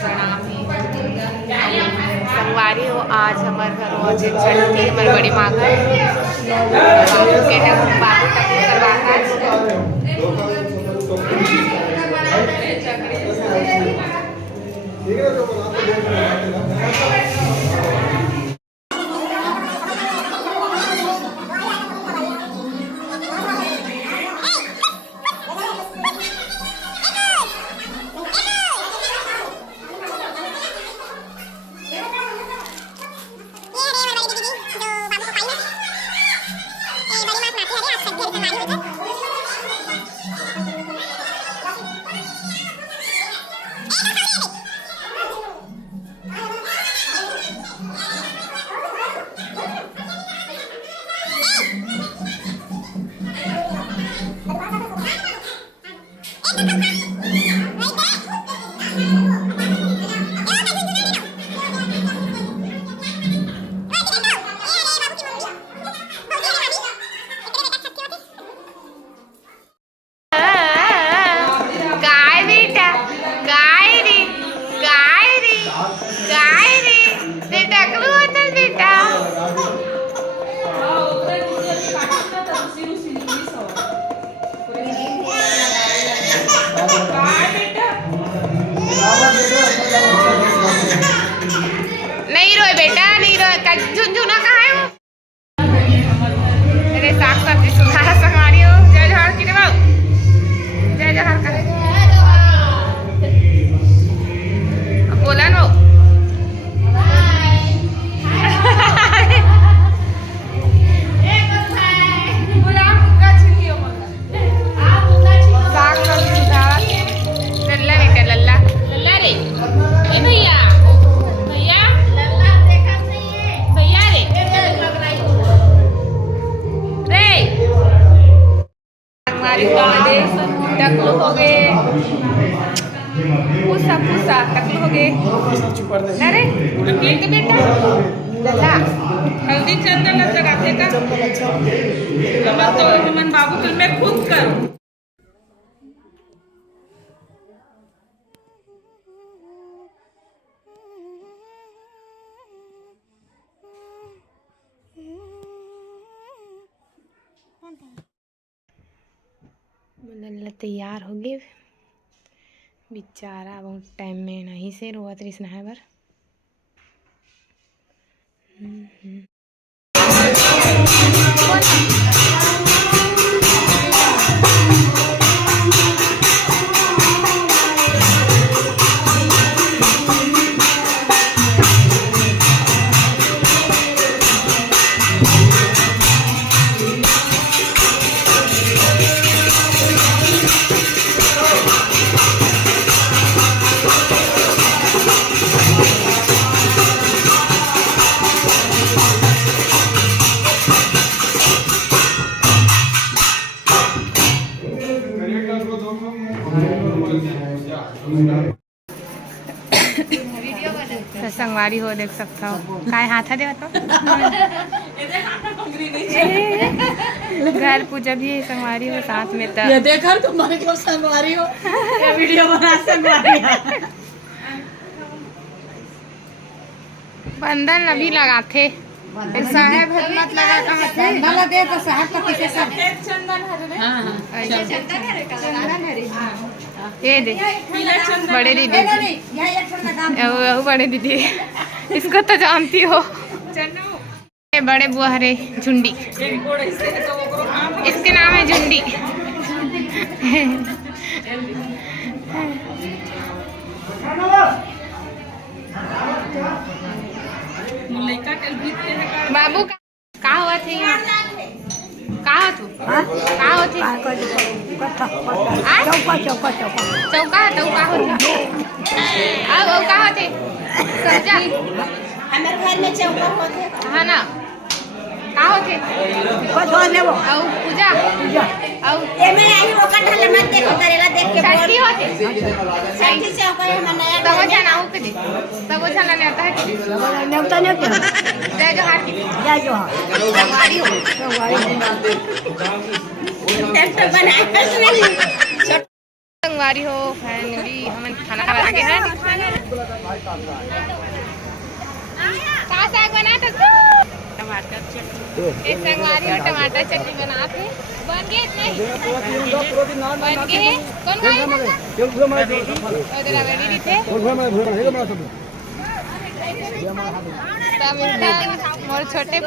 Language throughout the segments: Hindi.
प्रणाम संगवारी हो। आज हमारे घर हो छठ थी हमारी बड़ी माँ घर बाबू के बाबू टकू करवाता नहीं रोए बेटा, नहीं रोए। झुनझुना कहाँ है वो? मेरे साग सब्जी सुधार संगवारी हो। जय जोहार की बाबू, जय जोहार का बोला नो। साग सब्जी सुधार लल्ला रे, क्या लल्ला लल्ला रे भैया टकलू हो गए, पूसा पूसा टकलू हो गए। अरे बेटा लला हल्दी चंदन लगाते का तो मन बाबू कल मैं खुद कर लल्ला तैयार हो गए बेचारा, बहुत टाइम में नहीं से रोआ तृष्णा है बर। संगवारी हो देख सकता हो काय हाथ है देखो घर पूजा भी संगवारी हो साथ में। तो ये देखा तुम्हारे को संगवारी हो, ये वीडियो बना संगवारी बंधन अभी लगाते साहेब मत लगा चंदन दे तो साहब का किसे सब चंदन है। हां ये दे बड़े दीदी, यह बड़े दीदी इसको तो जानती हो। बड़े बुआ हरे झुंडी, इसके नाम है झुंडी। बाबू का हुआ थे यहाँ कहाँ तू कहाँ होती चौका चौका चौका चौका चौका होती अब कहाँ होती समझा हमारे घर में चौका होते हाँ ना कहाँ होते औ पूजा औ एमे आई वो कटहल मत देखो करेला देख के छठी होते छठी चौका है मन नया तब जाना हो के तब जाना नहीं आता है नेवता ने क्या जय जोहार जय जोहार संगवारी हो ट्रैक्टर बनाया संगवारी हो फैमिली हम खाना खा लगे हैं। का साग बना था टमाटर चटनी, एक संगवारी और टमाटर चटनी बना थे। बन गए नहीं बन गए कौन रेडी थे मोर छोटे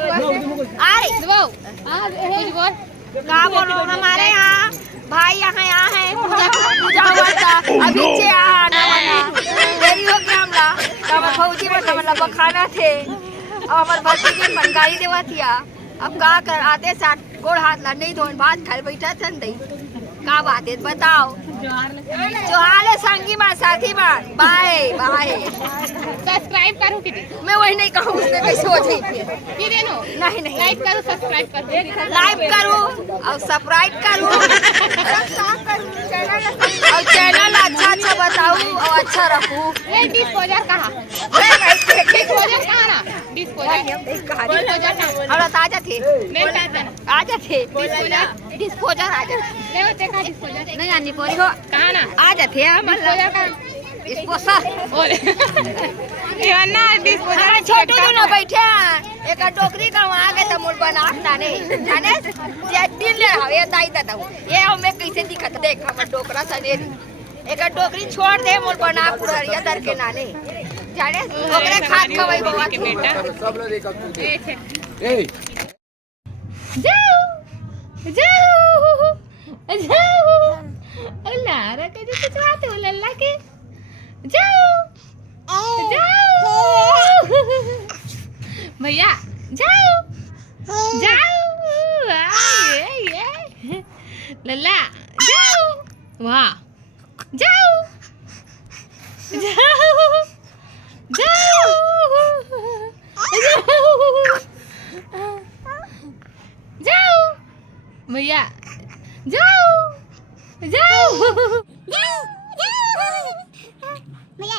का बोलो हमारे यहाँ भाई यहाँ है पूजा हुआ था अभी से आना देरी हो गया हमरा हमारे फौजी में मतलब खाना थे अब हमारे भतीजी मनकारी देवा थिया अब का कर आते साथ गोड़ हाथ ला नहीं धोन भात खाए बैठा था नहीं का बात है बताओ जोहार संगी माँ साथी माँ बाय बाय सब्सक्राइब करो कि मैं वही नहीं कहूँ उसने कैसे हो जाए नहीं नहीं लाइक करो सब्सक्राइब करो लाइक करो और सब्सक्राइब करो और चैनल अच्छा अच्छा बताओ और अच्छा रखो। डिस्पोजर कहाँ ना डिस्पोजर और ताजा थे आजा थे डिस्पोजर आजा नहीं आनी पड़ी हो कहाँ ना आजा थे डिस्पोजर छोटू दोनों बैठे एक टोकरी का वहाँ आगे तो मुड़ बनाता नहीं जाने दिल ले ये दाई दादा ये हमें कैसे दिखत देख हम टोकरा सने एक टोकरी छोड़ दे मुड़ बना पूरा ये दर के नाने जाने ओकरे खाद खवाई बाबा के बेटा सब लोग देखा ए जाओ जाओ जाओ अल्लाह के जो कुछ बात हो लल्ला के जाओ जाओ भैया जाओ जाओ ये लल्ला जाओ वाह जाओ जाओ जाओ जाओ भैया जाओ जाओ भैया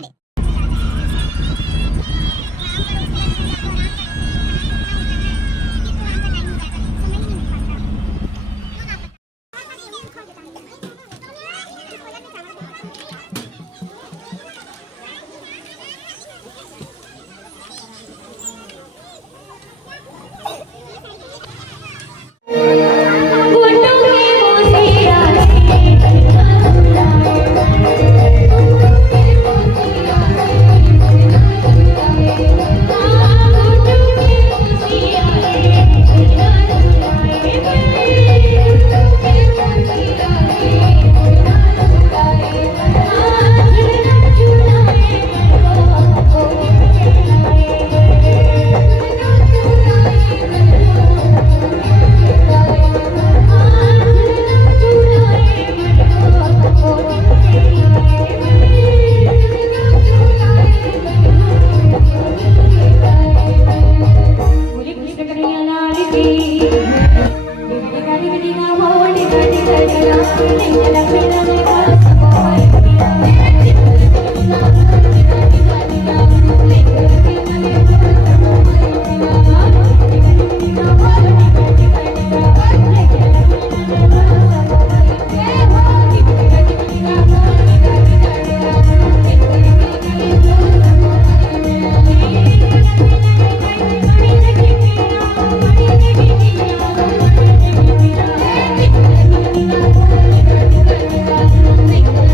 Thank you.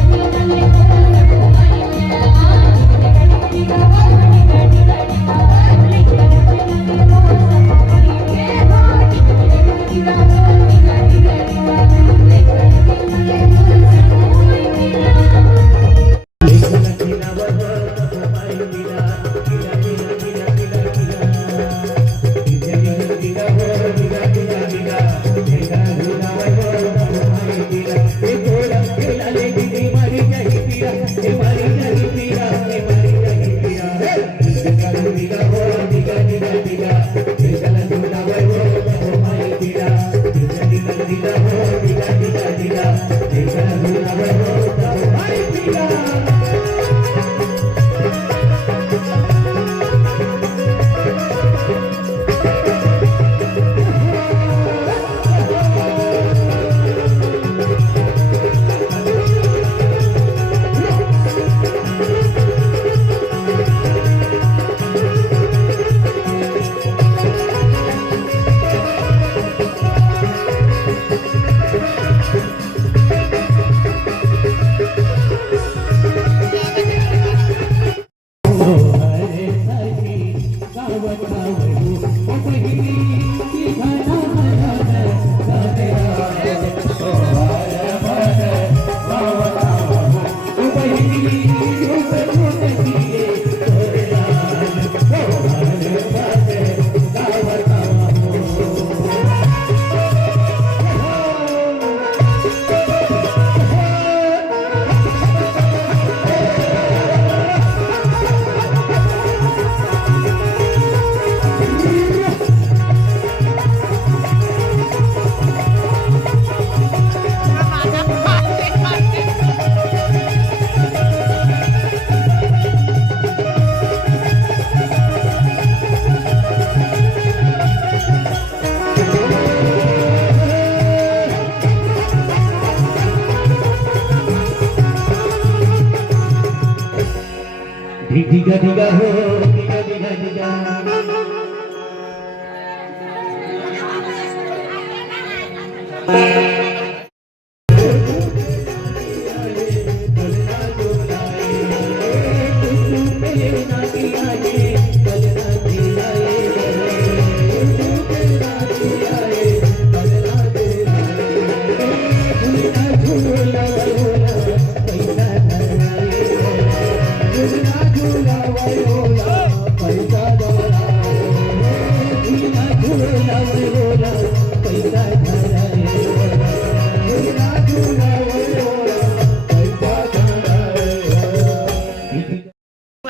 diga diga ho, diga diga diga.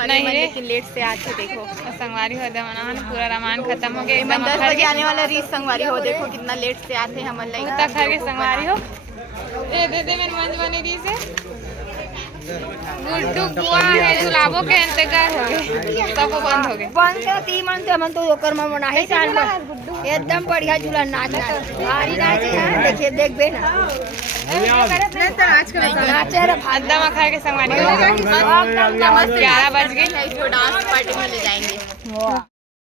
नहीं रे लेट से आके देखो संगवारी हो दमन पूरा रामायण खत्म हो गया एकदम 10 बजे आने वाला रीत संगवारी हो, देखो कितना लेट से आते हैं हमन लइका तक खा के संगवारी हो दे मेरे मंज बने दी से गुड्डू बुआ है झुलाबो के इंतजार हो गए सब बंद हो गए बंद कर ती मन तो हमन तो ओकर में मना है साल में एकदम बढ़िया झूला नाच भारी नाच है, देखिए देखबे ना नहीं तो आज का नाचे रे एकदम खा के संगवारी हो एकदम नमस्ते 11 बज गए इसको डांस पार्टी में ले जाएंगे।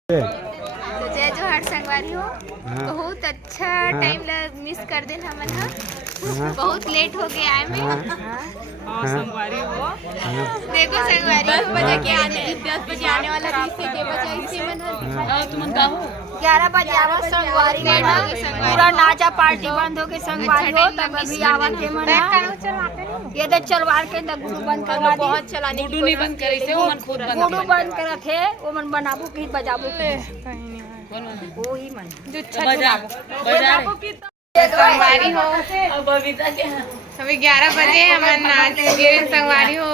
तो जय जोहार संगवारी हो बहुत अच्छा टाइम मिस कर देन हमन हा बहुत लेट हो गया आए में संगवारी हो देखो संगवारी हो बजे के आने 10 बजे आने वाला रीत से के बजे इसे मन तुमन का हो 11 बजे आवा संगवारी में पूरा नाचा पार्टी बंद हो गई संगवारी हो तब अभी आवा के मना ये तो चलवार के गुडू बंद करवा दी बहुत चलाने गुडू नहीं बंद करे से मन खुद बंद गुडू बंद करत है वो मन बनाबू की बजाबू की वो ही मन जो बजाबो की संगवारी हो अब बबीता के अभी 11 बजे हम नाच के संगवारी हो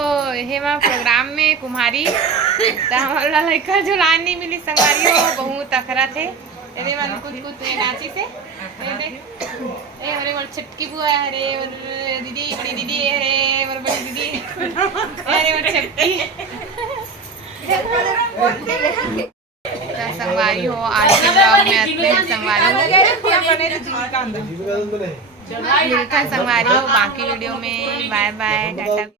हेमा प्रोग्राम में कुम्हारी तो हमारा लड़का झुलान नहीं मिली संगवारी हो बहुत अखरा थे अरे मन कुछ नाची से ए अरे मोर छटकी बुआ है रे और दीदी बड़ी दीदी है रे मोर बड़ी दीदी अरे मोर छटकी संगवारी हो आज के ब्लॉग में अपने संगवारी हो संगवारी हो बाकी वीडियो में बाय बाय टाटा।